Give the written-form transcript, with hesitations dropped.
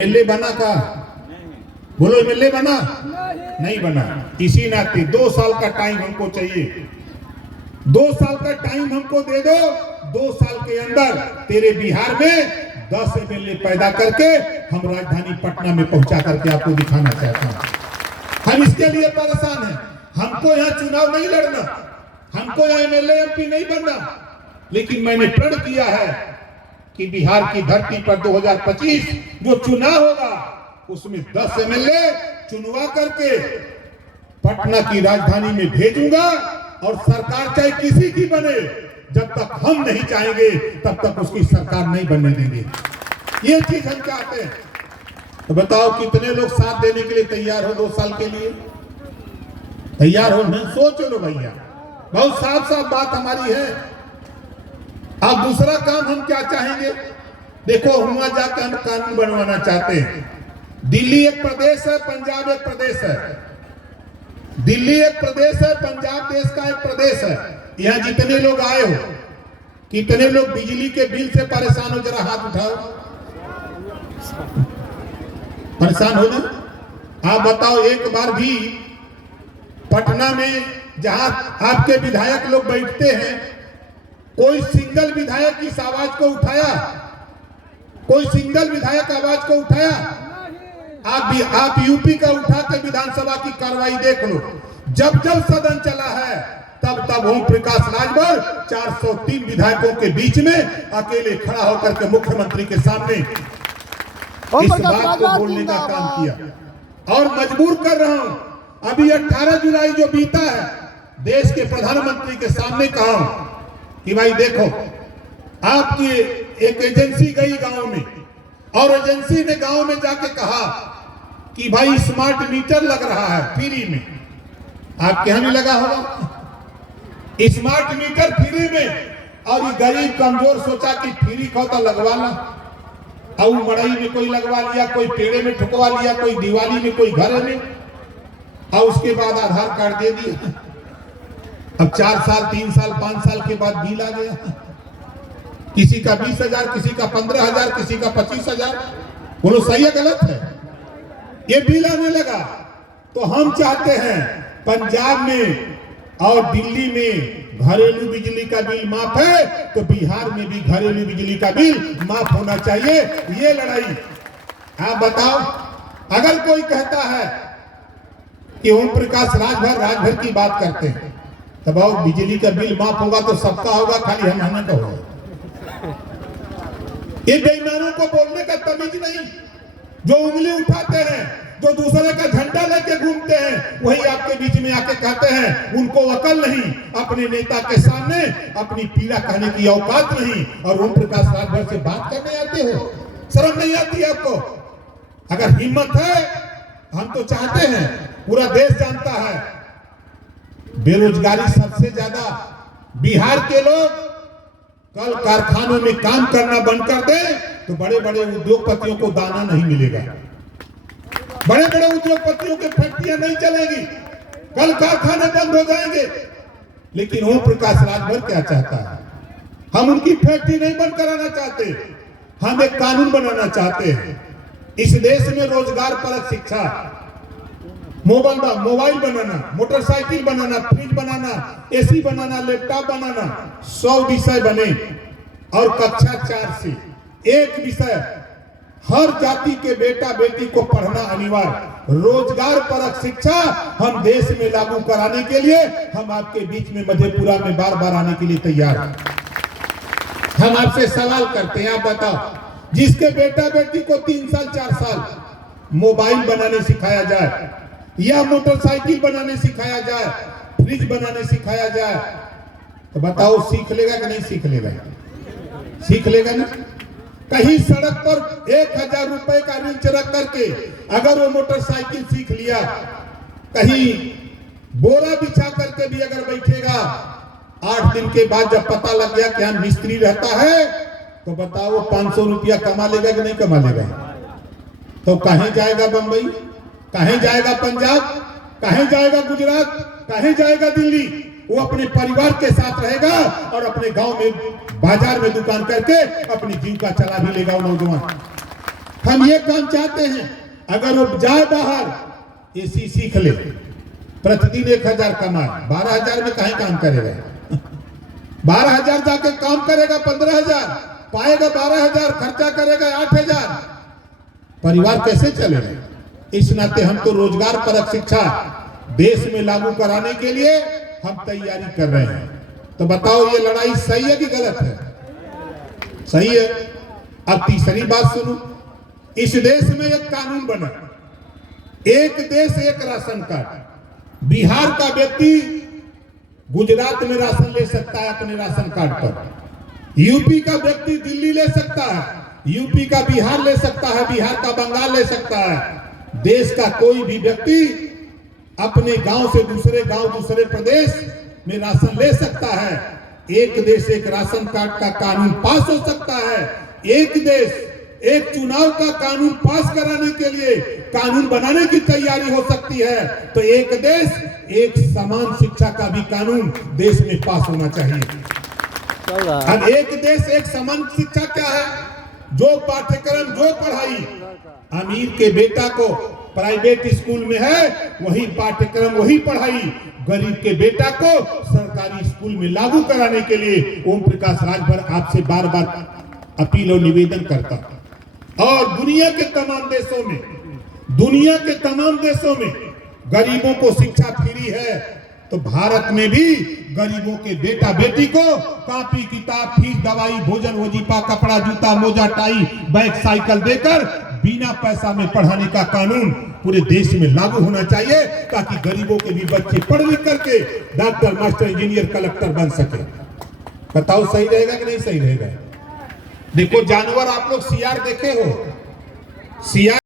MLA बना का? बोलो एमएलए बना? नहीं बना। इसी नाते 2 साल का टाइम हमको चाहिए। 2 साल का टाइम हमको दे दो। 2 साल के अंदर तेरे बिहार में 10 एमएलए पैदा करके हम राजधानी पटना में पहुंचा करके आपको दिखाना चाहता हूं। हम इसके लिए परेशान हैं। हमको यहाँ चुनाव नहीं लड़ना, हमको यहाँ एमएलए एमपी नहीं बनना, लेकिन मैंने प्रण किया है कि बिहार की धरती पर 2025 जो चुनाव होगा उसमें 10 एमएलए चुनवा करके पटना की राजधानी में भेजूंगा। और सरकार चाहे किसी की बने, जब तक हम नहीं चाहेंगे तब तक उसकी सरकार नहीं बनने देंगे। ये चीज हम चाहते हैं। तो बताओ कितने लोग साथ देने के लिए तैयार हो? 2 साल के लिए तैयार हो? नहीं सोच लो भैया, बहुत साफ साफ बात हमारी है। अब दूसरा काम हम क्या चाहेंगे? देखो, वहां जाकर हम कानून बनवाना चाहते हैं। दिल्ली एक प्रदेश है, पंजाब एक प्रदेश है। दिल्ली एक प्रदेश है, पंजाब देश का एक प्रदेश है। यहाँ जितने लोग आए हो, कितने लोग बिजली के बिल से परेशान हो? जरा हाथ उठाओ। परेशान हो ना? आप बताओ, एक बार भी पटना में जहां आपके विधायक लोग बैठते हैं, कोई सिंगल विधायक इस आवाज को उठाया? कोई सिंगल विधायक आवाज को उठाया? आप यूपी का उठा के विधानसभा की कार्रवाई देख लो। जब जब सदन चला है तब तब ओम प्रकाश राजभर 403 विधायकों के बीच में अकेले खड़ा होकर के मुख्यमंत्री के सामने इस बात को बोलने का काम किया। और मजबूर कर रहा हूं, अभी 18 जुलाई जो बीता है, देश के प्रधानमंत्री के सामने कहा कि भाई देखो, आपकी एक एजेंसी गई गांव में, और एजेंसी ने गांव में जाके कहा कि भाई स्मार्ट मीटर लग रहा है फ्री में। आपके यहां भी लगा होगा स्मार्ट मीटर फ्री में, और ये गरीब कमजोर सोचा कि फ्री का तो लगवा ला। और मड़ई में कोई लगवा लिया, कोई पेड़े में ठुकवा लिया, कोई दिवाली में, कोई घर में, और उसके बाद आधार कार्ड दे दिया। अब 4 साल, 3 साल, 5 साल के बाद बिल आ गया। किसी का 20,000, किसी का 15,000, किसी का 25,000। बोलो सही है गलत है? ये बिल आने लगा। तो हम चाहते हैं पंजाब में और दिल्ली में घरेलू बिजली का बिल माफ है, तो बिहार में भी घरेलू बिजली का बिल माफ होना चाहिए। ये लड़ाई आप बताओ। अगर कोई कहता है कि ओम प्रकाश राजभर की बात करते हैं, तब और बिजली का बिल माफ होगा तो सबका होगा, खाली हम का होगा। ये बेईमानों को बोलने का तमीज नहीं। जो उंगली उठाते हैं, जो दूसरे का झंडा लेके घूमते हैं, वही आपके बीच में आके कहते हैं उनको अकल नहीं, अपने नेता के सामने अपनी पीड़ा कहने की औकात नहीं, और ओम प्रकाश राजभर से बात करने आते हो? शर्म नहीं आती आपको? अगर हिम्मत है, हम तो चाहते हैं, पूरा देश जानता है बेरोजगारी सबसे ज्यादा। बिहार के लोग कल कारखानों में काम करना बंद कर दे तो बड़े बड़े उद्योगपतियों को दाना नहीं मिलेगा। बड़े बड़े उद्योगपतियों के फैक्ट्रियां नहीं चलेगी, कल कारखाने बंद हो जाएंगे। लेकिन ओम प्रकाश राजभर क्या चाहता है? हम उनकी फैक्ट्री नहीं बंद कराना चाहते, हम एक कानून बनाना चाहते हैं। इस देश में रोजगार परक शिक्षा, मोबाइल बनाना, मोटरसाइकिल बनाना, फ्रिज बनाना, एसी बनाना, लैपटॉप बनाना, 100 विषय बने, और कक्षा 4 से एक विषय हर जाति के बेटा बेटी को पढ़ना अनिवार्य। रोजगार परक शिक्षा हम देश में लागू कराने के लिए हम आपके बीच में मधेपुरा में बार बार आने के लिए तैयार हैं। हम आपसे सवाल करते हैं, आप बताओ, जिसके बेटा बेटी को 3 साल 4 साल मोबाइल बनाने सिखाया जाए, या मोटरसाइकिल बनाने सिखाया जाए, फ्रिज बनाने सिखाया जाए, तो बताओ सीख लेगा कि नहीं सीख लेगा? सीख लेगा ना? कहीं सड़क पर 1,000 रुपए का रिंच रख करके अगर वो मोटरसाइकिल सीख लिया, कहीं बोरा बिछा करके भी अगर बैठेगा, 8 दिन के बाद जब पता लग गया कि हम मिस्त्री रहता है, तो बताओ वो 500 रुपया कमा लेगा कि नहीं कमा लेगा? तो कहीं जाएगा बंबई, कहीं जाएगा पंजाब, कहीं जाएगा गुजरात, कहीं जाएगा दिल्ली? वो अपने परिवार के साथ रहेगा और अपने गांव में बाजार में दुकान करके अपनी जीविका चला भी लेगा वो नौजवान। हम ये काम चाहते हैं, अगर वो जाए बाहर एसी सीख ले, प्रतिदिन 1000 कमाए, 12,000 में कहीं काम करेगा? 12,000 जाके काम करेगा, 15,000 पाएगा, 12,000 खर्चा करेगा, 8,000, परिवार कैसे चलेगा? इस नाते हम तो रोजगार परक शिक्षा देश में लागू कराने के लिए हम तैयारी कर रहे हैं। तो बताओ ये लड़ाई सही है कि गलत है? सही है। अब तीसरी बात सुनो, इस देश में एक कानून बना, एक देश एक राशन कार्ड। बिहार का व्यक्ति गुजरात में राशन ले सकता है अपने राशन कार्ड पर, यूपी का व्यक्ति दिल्ली ले सकता है, यूपी का बिहार ले सकता है, बिहार का बंगाल ले सकता है। देश का कोई भी व्यक्ति अपने गांव से दूसरे गांव, दूसरे प्रदेश में राशन ले सकता है। एक देश एक राशन कार्ड का कानून पास हो सकता है। एक देश एक चुनाव का कानून पास कराने के लिए कानून बनाने की तैयारी हो सकती है। तो एक देश एक समान शिक्षा का भी कानून देश में पास होना चाहिए। अब एक देश एक समान शिक्षा क्या है? जो पाठ्यक्रम, जो पढ़ाई अमीर के बेटा को प्राइवेट स्कूल में है, वही पाठ्यक्रम, वही पढ़ाई गरीब के बेटा को सरकारी स्कूल में लागू कराने के लिए ओम प्रकाश राजभर आपसे बार बार अपील और निवेदन करता हूं। और दुनिया के तमाम देशों में गरीबों को शिक्षा फ्री है, तो भारत में भी गरीबों के बेटा बेटी को कॉपी किताब, फीस, दवाई, भोजन, वजीफा, कपड़ा, जूता, मोजा, टाई, बैग, साइकिल देकर बिना पैसा में पढ़ाने का कानून पूरे देश में लागू होना चाहिए, ताकि गरीबों के भी बच्चे पढ़ लिख करके डॉक्टर, मास्टर, इंजीनियर, कलेक्टर बन सके। बताओ सही रहेगा कि नहीं सही रहेगा? देखो जानवर, आप लोग सियार देखे हो? सियार